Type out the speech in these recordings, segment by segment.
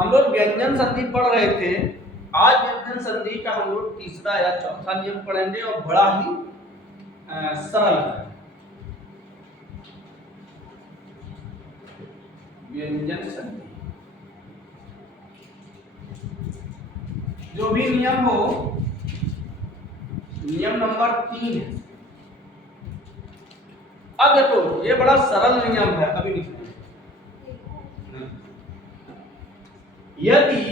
हम लोग व्यंजन संधि पढ़ रहे थे। आज व्यंजन संधि का हम लोग तीसरा या चौथा नियम पढ़ेंगे और बड़ा ही सरल है। व्यंजन संधि जो भी नियम हो, नियम नंबर 3 है। अब देखो ये बड़ा सरल नियम है, अभी लिखते हैं। यदि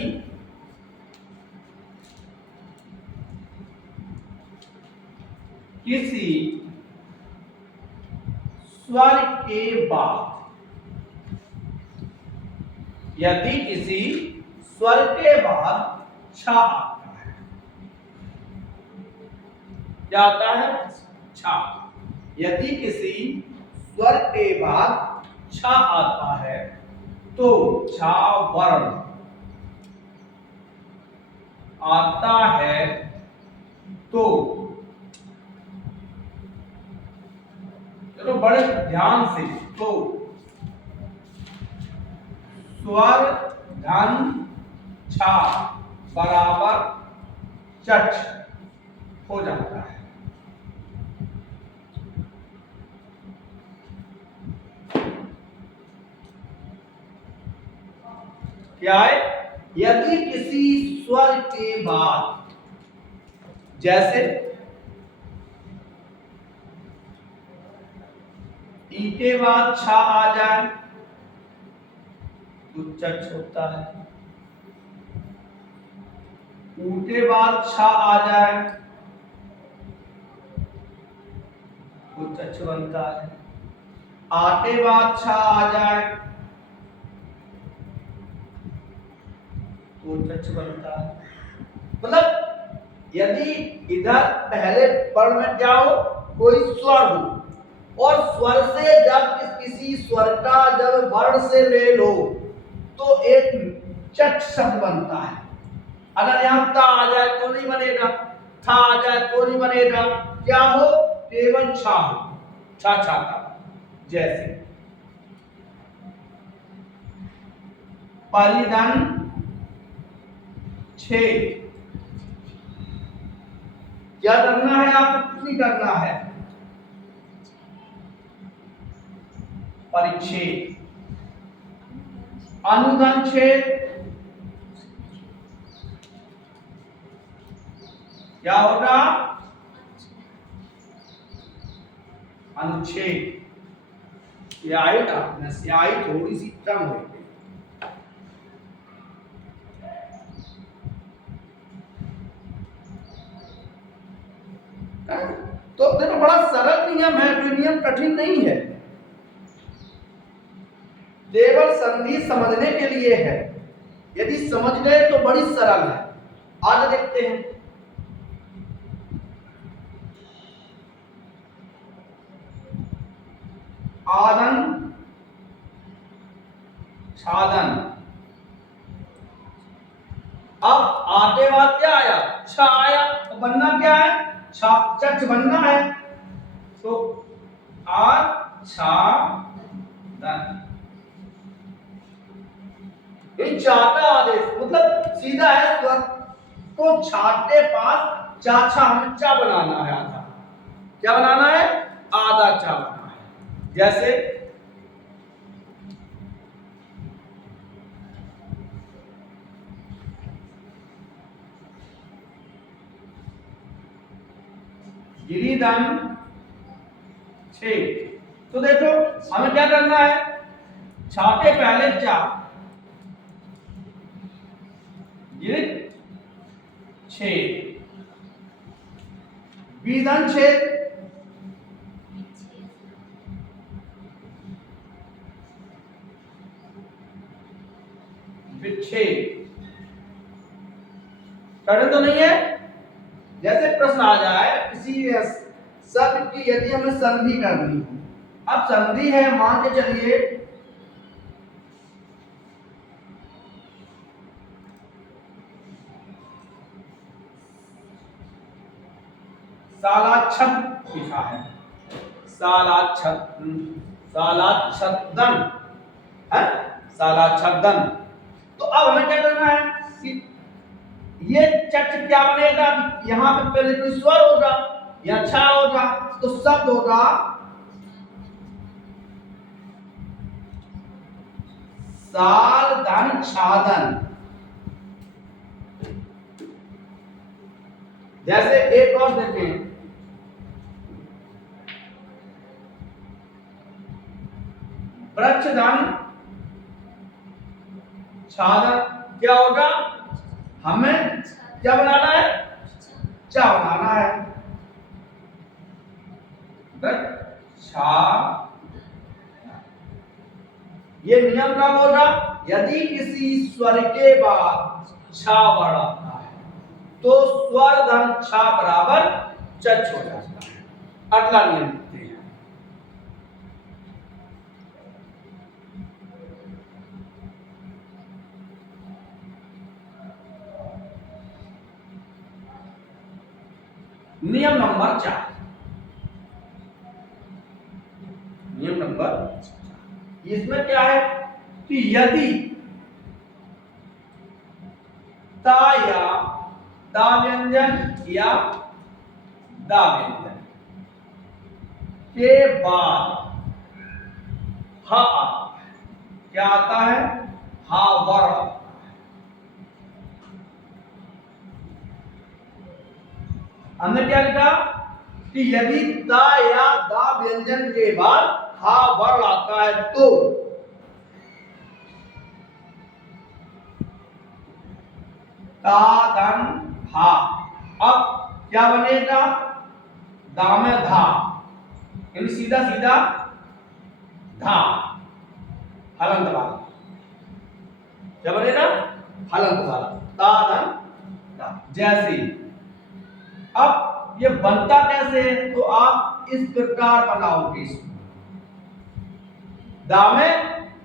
किसी स्वर के बाद, यदि किसी स्वर के बाद छा आता है, क्या आता है? छा। यदि किसी स्वर के बाद छा आता है तो छा वर्ण आता है तो, चलो बड़े ध्यान से, तो स्वर धन छा बराबर चट हो जाता है। क्या है? यदि किसी स्वर के बाद, जैसे ई के बाद छा आ जाए तो चच होता है, ऊ के बाद छा आ जाए तो चच बनता है, आ के बाद छा आ जाए तो चच बनता है। मतलब यदि इधर पहले वर्ण में क्या हो, कोई स्वर हो, और स्वर से जब किसी स्वर का जब वर्ण से मेल हो तो एक चट शब्द बनता है। अगर यहां ता आ जाए तो नहीं बनेगा, था आ जाए तो नहीं बनेगा, क्या हो? केवल छा हो, छा छा का। जैसे परिधन छे, क्या करना है? आपको कुछ नहीं करना है, परिच्छेद। अनुदान छेद, क्या होगा? अनुच्छेद। ये आएगा ना, स्याही थोड़ी सी कम हो गई। तो देखो बड़ा सरल नियम है, कोई नियम कठिन नहीं है, केवल संधि समझने के लिए है। यदि समझ गए तो बड़ी सरल है। आगे देखते हैं। आदन छादन। अब आगे बाद क्या आया? छा आया, तो बनना क्या है? छा, चच बनना है, तो आ छा दन। ये चाटा आदेश मतलब सीधा है स्वर, तो छाटे पास चाचा हमें चा बनाना है, आधा। क्या बनाना है? आधा चा बनाना है। जैसे गिरिधन छे, तो देखो हमें क्या करना है? छाटे पहले चा, गिर छे, विधन छेद, विच्छेद। कठिन तो नहीं है। जैसे प्रश्न आ जाए किसी शब्द की, यदि हमें संधि करनी हो, अब संधि है, मान के चलिए सालाच्छद लिखा है, सालाच्छद, सालाच्छदन है, सालाच्छदन। तो अब हमें क्या करना है कि ये चट क्या बनेगा, यहाँ पे पहले कोई स्वर होगा या छा होगा, तो शब्द होगा साल धन छादन। जैसे एक और देखें, वृक्ष धन छादन क्या होगा, हमें क्या बनाना है, चा बनाना है। छा, ये नियम कब होगा, यदि किसी स्वर के बाद छा वर्ण आता है तो स्वर धन छा बराबर चच हो जाता है। अगला नियम देखते हैं। नियम नंबर 4, नियम नंबर, इसमें क्या है कि यदि ता या दा व्यंजन या दा व्यंजन के बाद हा आता है, क्या आता है, हा वर्ण आता है। हमने क्या लिखा कि यदि ता या दा व्यंजन के बाद हा वर्ण आता है तो ता धन हा, अब क्या बनेगा, दा में धा, यानी सीधा सीधा धा, हलंत वाला, क्या बनेगा, हलंत वाला, ता धन धा। जैसे अब ये बनता कैसे है, तो आप इस प्रकार बनाओगे, दा में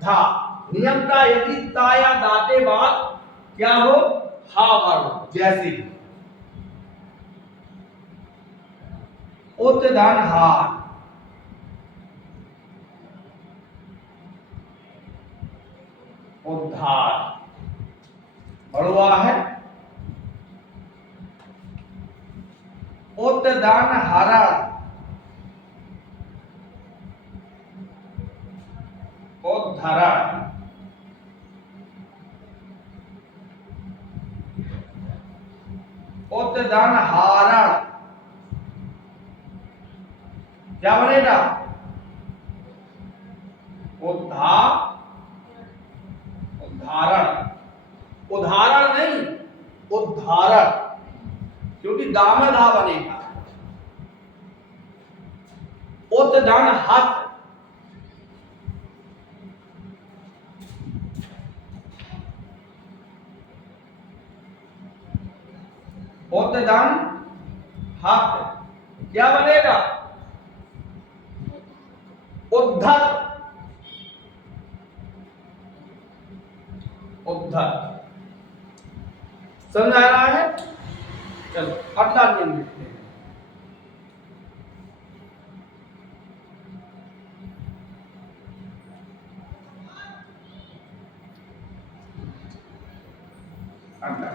धा, नियम का यदि ता या दा के बाद क्या हो, हा वर्ण, जैसे उद्धान हार, उद्धार बड़ुआ है, उद्दान हरण, उद्धरण, उद्दान हारण, क्या बनेगा, उद्धा, उद्धारण, उदाहरण नहीं उद्धारण, क्योंकि दाम धा बनेगा। उद्दान हत, उद्दान हत, क्या बनेगा, उद्धत, उद्धत। समझ आ रहा है, चलो अगला नियम लिखते हैं। अगला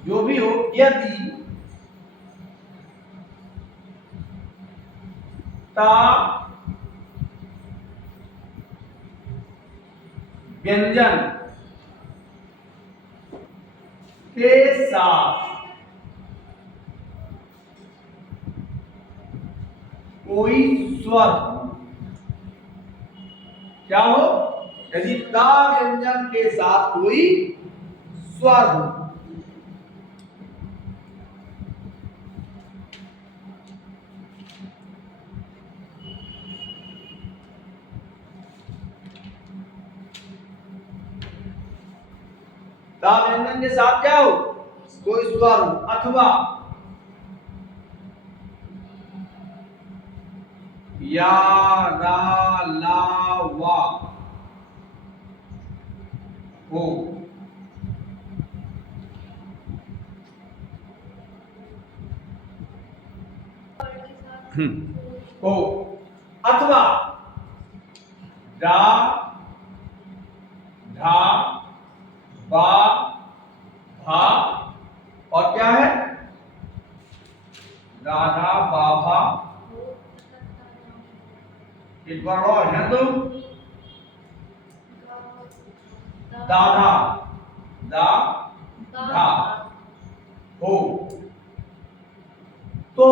जो भी हो, यदि ता व्यंजन के साथ कोई स्वर, क्या हो, यदि ता व्यंजन के साथ कोई स्वर हो, ता व्यंजन के साथ क्या हो, कोई स्वर हो, अथवा या रा ला वा हो, हो, अथवा डा ढा बा भा और क्या है राधा बाभा एक बार और है तो दाधा दा धा हो तो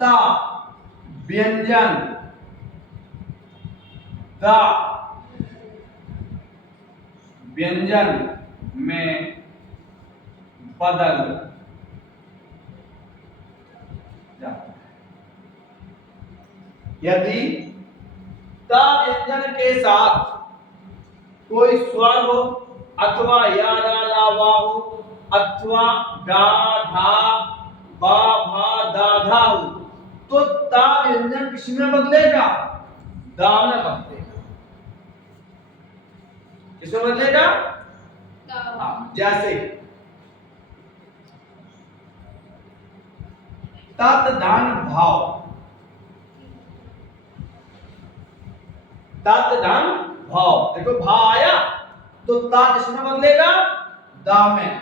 ता व्यंजन दा व्यंजन में बदल जाता है। यदि ता व्यंजन के साथ कोई स्वर हो अथवा या रा ला वा हो अथवा डा ढा बा भा दा धा हो तो ता व्यंजन किसमें बदलेगा दा में बदलेगा। किसमें बदलेगा जैसे तत् धन भाव तत् धन भाव देखो भा आया तो ता किसमें बदलेगा दा में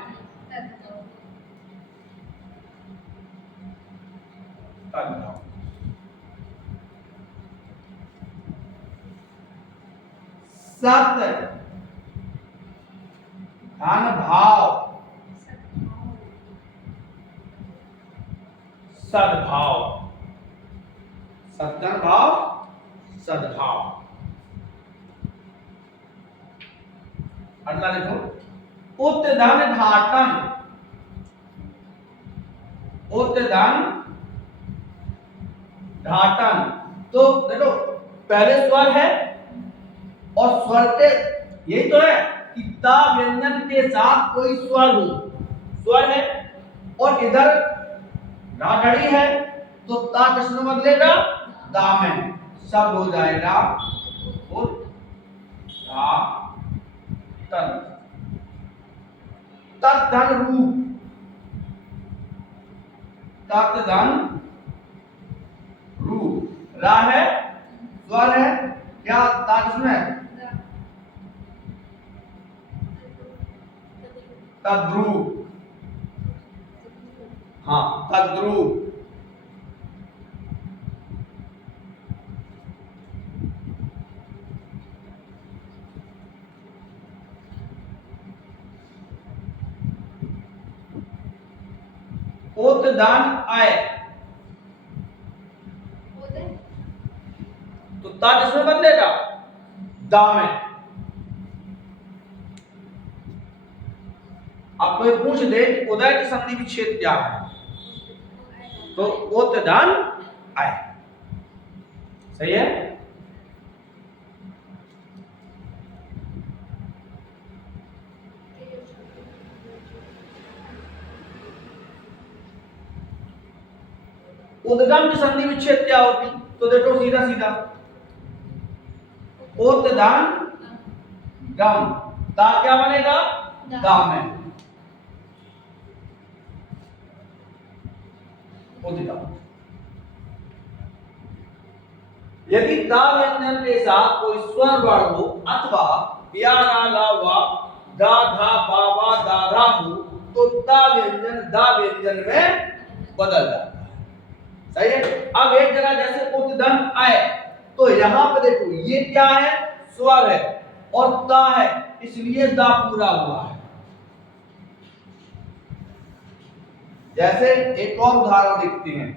तद्भाव। सत धन भाव सद्भाव सत्धन भाव सद्भाव। अगला देखो उत्तधन घाटन उत्तधन घाटन तो देखो पहले स्वर है और स्वर के यही तो है कि ता व्यंजन के साथ कोई स्वर हो स्वर है और इधर रागड़ी है तो ता किसमें बदलेगा दा में सब हो जाएगा तन तद्धन रूप तद्धन रूप रा है स्वर है क्या ता किसमें तद्रूप हाँ तद्रूप उत्तदान आय तो ता किसमें बदलेगा दा में। अब कोई पूछ दे उदय की संधि विच्छेद क्या है तो उत्तदान आय सही है। उद्गम की संधि विच्छेद क्या होती तो देखो सीधा सीधा उत्तदान गम ता क्या बनेगा दा में उद्गम। यदि ता व्यंजन के साथ कोई स्वर वर्ण हो अथवा या रा ला वा दा धा बा वा दा धा हो तो ता व्यंजन दा व्यंजन में बदल जाता है सही है। अब एक जगह जैसे उत्तधन आए तो यहां पे देखो ये क्या है स्वर है और ता है इसलिए दा पूरा हुआ है। जैसे एक और उदाहरण देखते हैं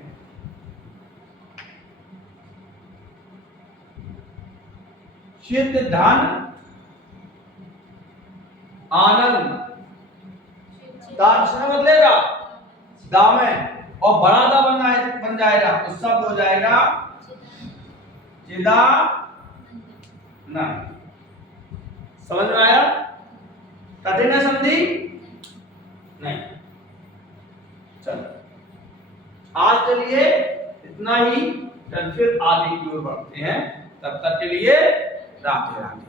चित्त धन आनंद ता किसमें बदलेगा दा में और बड़ा दा बन जाएगा तो शब्द हो जाएगा चिदा न। समझ में आया कठिन है संधि नहीं। चलो आज के लिए इतना ही कल फिर आगे की ओर बढ़ते हैं तब तक के लिए राधे राधे।